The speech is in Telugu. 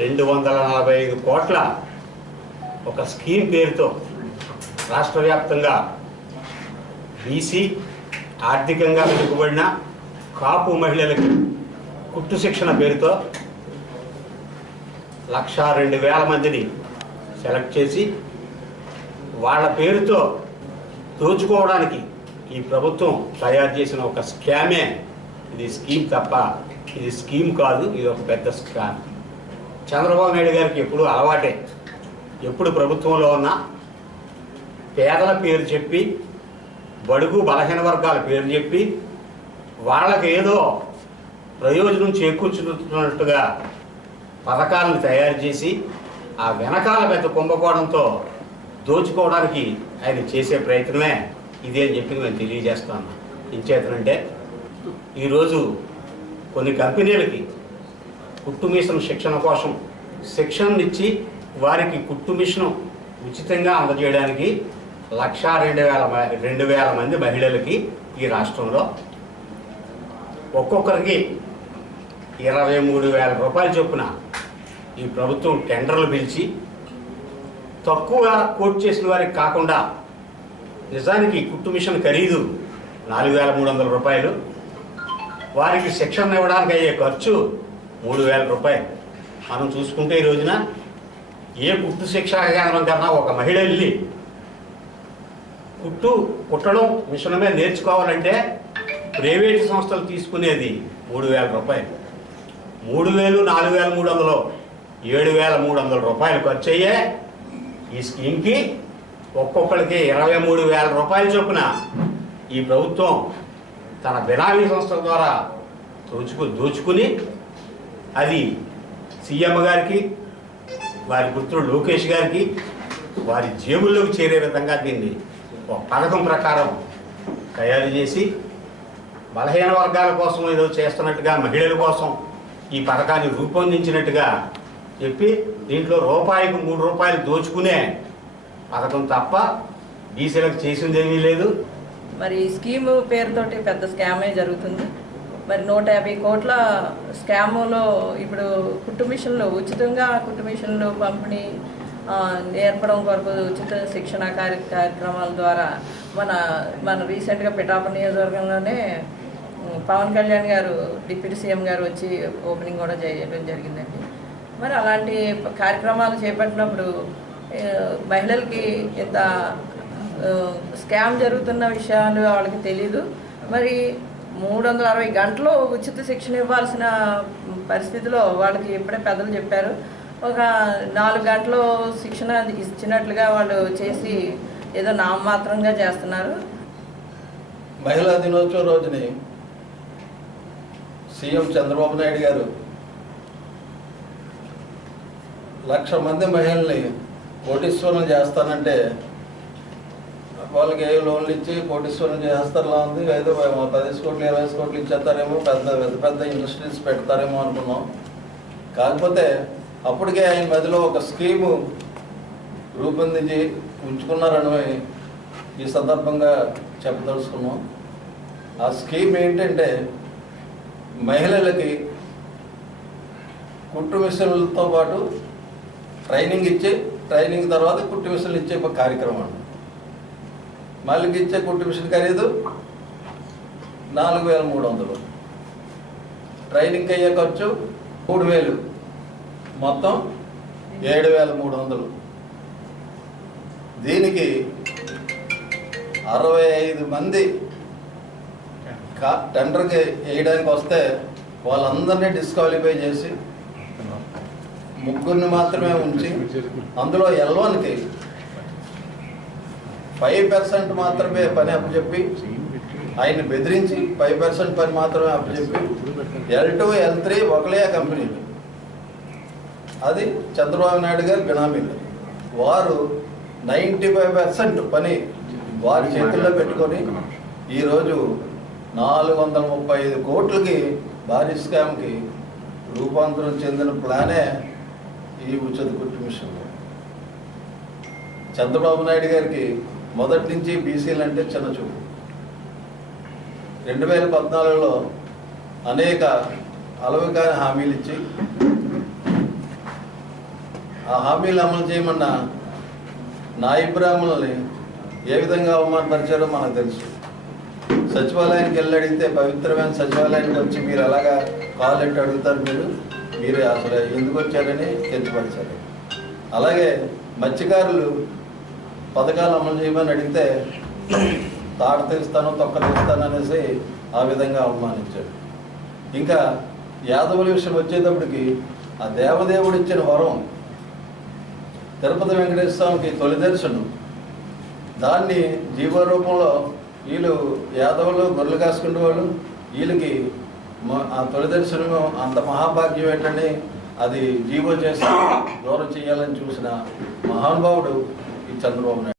రెండు వందల నలభై ఐదు కోట్ల ఒక స్కీమ్ పేరుతో రాష్ట్ర వ్యాప్తంగా బీసీ ఆర్థికంగా వెనుకబడిన కాపు మహిళలకి కుట్టు శిక్షణ పేరుతో లక్ష రెండు వేల మందిని సెలెక్ట్ చేసి వాళ్ళ పేరుతో దోచుకోవడానికి ఈ ప్రభుత్వం తయారు చేసిన ఒక స్కామే. ఇది స్కీమ్ తప్ప ఇది స్కీమ్ కాదు ఇది ఒక పెద్ద స్కామ్. చంద్రబాబు నాయుడు గారికి ఎప్పుడు అలవాటే. ఎప్పుడు ప్రభుత్వంలో ఉన్నా పేదల పేరు చెప్పి బడుగు బలహీన వర్గాల పేరు చెప్పి వాళ్ళకి ఏదో ప్రయోజనం చేకూర్చుతున్నట్టుగా పథకాలను తయారు చేసి ఆ వెనకాల పెద్ద కుంభకోణంతో దోచుకోవడానికి ఆయన చేసే ప్రయత్నమే ఇదే అని చెప్పి నేను తెలియజేస్తాను. ఇంచేతనంటే ఈరోజు కొన్ని కంపెనీలకి కుట్టుమీసం శిక్షణ కోసం శిక్షణ ఇచ్చి వారికి కుట్టు మిషన్ ఉచితంగా అందజేయడానికి లక్షా రెండు వేల రెండు వేల మంది మహిళలకి ఈ రాష్ట్రంలో ఒక్కొక్కరికి ఇరవై మూడు వేల రూపాయలు చొప్పున ఈ ప్రభుత్వం టెండర్లు పిలిచి తక్కువ కోట్ చేసిన వారికి కాకుండా నిజానికి కుట్టు మిషన్ ఖరీదు నాలుగు వేల మూడు వందల రూపాయలు వారికి శిక్షణ ఇవ్వడానికి అయ్యే ఖర్చు మూడు వేల రూపాయలు. మనం చూసుకుంటే ఈ రోజున ఏ కుట్టు శిక్షా కేంద్రం కన్నా ఒక మహిళ వెళ్ళి కుట్టు కుట్టడం మిషన్ నేర్చుకోవాలంటే ప్రైవేట్ సంస్థలు తీసుకునేది మూడు వేల రూపాయలు. మూడు వేలు నాలుగు వేల మూడు వందలు ఏడు వేల మూడు వందల రూపాయలు ఖర్చు అయ్యే ఈ స్కీమ్కి ఒక్కొక్కరికి ఇరవై మూడు వేల రూపాయల చొప్పున ఈ ప్రభుత్వం తన బినామీ సంస్థల ద్వారా దోచుకు దోచుకుని అది సీఎం గారికి వారి పుత్రుడు లోకేష్ గారికి వారి జేబుల్లోకి చేరే విధంగా దీన్ని ఒక పథకం ప్రకారం తయారు చేసి బలహీన వర్గాల కోసం ఏదో చేస్తున్నట్టుగా మహిళల కోసం ఈ పథకాన్ని రూపొందించినట్టుగా చెప్పి దీంట్లో రూపాయికి మూడు రూపాయలు దోచుకునే పథకం తప్ప బీసీలకు చేసిందేమీ లేదు. మరి ఈ స్కీమ్ పేరుతోటి పెద్ద స్కామే జరుగుతుంది. మరి నూట యాభై కోట్ల స్కాములో ఇప్పుడు కుట్టు మిషన్లు ఉచితంగా కుట్టు మిషన్లు పంపిణీ నేర్పడం కొరకు ఉచిత శిక్షణ కార్య కార్యక్రమాల ద్వారా మన మన రీసెంట్గా పిఠాప నియోజకవర్గంలోనే పవన్ కళ్యాణ్ గారు డిప్యూటీ సీఎం గారు వచ్చి ఓపెనింగ్ కూడా చేయడం జరిగిందండి. మరి అలాంటి కార్యక్రమాలు చేపట్టినప్పుడు మహిళలకి ఇంత స్కామ్ జరుగుతున్న విషయాలు వాళ్ళకి తెలీదు. మరి మూడు వందల అరవై గంటలు ఉచిత శిక్షణ ఇవ్వాల్సిన పరిస్థితిలో వాళ్ళకి ఇప్పుడే పెద్దలు చెప్పారు. ఒక నాలుగు గంటలు శిక్షణ ఇచ్చినట్లుగా వాళ్ళు చేసి ఏదో నామమాత్రంగా చేస్తున్నారు. మహిళా దినోత్సవం రోజుని సీఎం చంద్రబాబు నాయుడు గారు లక్ష మంది మహిళల్ని కోటీశ్వరం చేస్తానంటే వాళ్ళకి ఏ లోన్లు ఇచ్చి కోటీశ్వరం చేస్తారులా ఉంది. అయితే పదిహేను కోట్లు ఇరవై కోట్లు ఇచ్చేస్తారేమో పెద్ద పెద్ద పెద్ద ఇండస్ట్రీస్ పెడతారేమో అనుకున్నాం. కాకపోతే అప్పటికే ఆయన మధ్యలో ఒక స్కీము రూపొందించి ఉంచుకున్నారని ఈ సందర్భంగా చెప్పదలుచుకున్నాం. ఆ స్కీమ్ ఏంటంటే మహిళలకి కుట్టు మిషన్లతో పాటు ట్రైనింగ్ ఇచ్చి ట్రైనింగ్ తర్వాత కుట్టు మిషన్లు ఇచ్చే ఒక కార్యక్రమం అండి. మళ్ళీకి ఇచ్చే కుట్టు మిషన్ ఖరీదు? నాలుగు వేల మూడు వందలు. ట్రైనింగ్ అయ్యే ఖర్చు మూడు వేలు. మొత్తం ఏడు వేల మూడు వందలు. దీనికి అరవై ఐదు మంది టెండర్కి వేయడానికి వస్తే వాళ్ళందరినీ డిస్క్వాలిఫై చేసి ముగ్గురిని మాత్రమే ఉంచి అందులో ఎల్వన్కి ఫైవ్ పర్సెంట్ మాత్రమే పని అప్పచెప్పి ఆయన బెదిరించి ఫైవ్ పర్సెంట్ పని మాత్రమే అప్పచెప్పి ఎల్ టూ ఎల్ త్రీ ఒకలే కంపెనీలు. అది చంద్రబాబు నాయుడు గారు బినామీలు వారు నైంటీ ఫైవ్ పర్సెంట్ పని వారి చేతుల్లో పెట్టుకొని ఈరోజు నాలుగు వందల ముప్పై ఐదు కోట్లకి భారీ స్కామ్కి రూపాంతరం చెందిన ప్లానే ఈ ఉచిత కుట్టు మిషన్ చంద్రబాబు నాయుడు గారికి మొదటి నుంచి బీసీలు అంటే చిన్న చూపు. రెండు వేల పద్నాలుగులో అనేక అలవికాని హామీలు ఇచ్చి ఆ హామీలు అమలు చేయమన్న నాయిబ్రాహ్మణుల్ని ఏ విధంగా అవమానపరిచారో మనకు తెలుసు. సచివాలయానికి వెళ్ళి అడిగితే పవిత్రమైన సచివాలయానికి వచ్చి మీరు అలాగా కాల్ ఎట్టి అడుగుతారు మీరు మీరు అసలు ఎందుకు వచ్చారని తెలియపరిచారు. అలాగే మత్స్యకారులు పథకాలు అమలు చేయమని అడిగితే తాట తీస్తాను తొక్క తీస్తాను అనేసి ఆ విధంగా అవమానించాడు. ఇంకా యాదవుల విషయం వచ్చేటప్పటికి ఆ దేవదేవుడు ఇచ్చిన వరం తిరుపతి వెంకటేశ్వర స్వామికి తొలి దర్శనం. దాన్ని జీవ రూపంలో వీళ్ళు యాదవులు గొర్రెలు కాసుకునే వాళ్ళు వీళ్ళకి ఆ తొలి దర్శనం అంత మహాభాగ్యం ఏంటని అది జీవో చేసి దూరం చేయాలని చూసిన మహానుభావుడు చంద్రబాబు నాయుడు.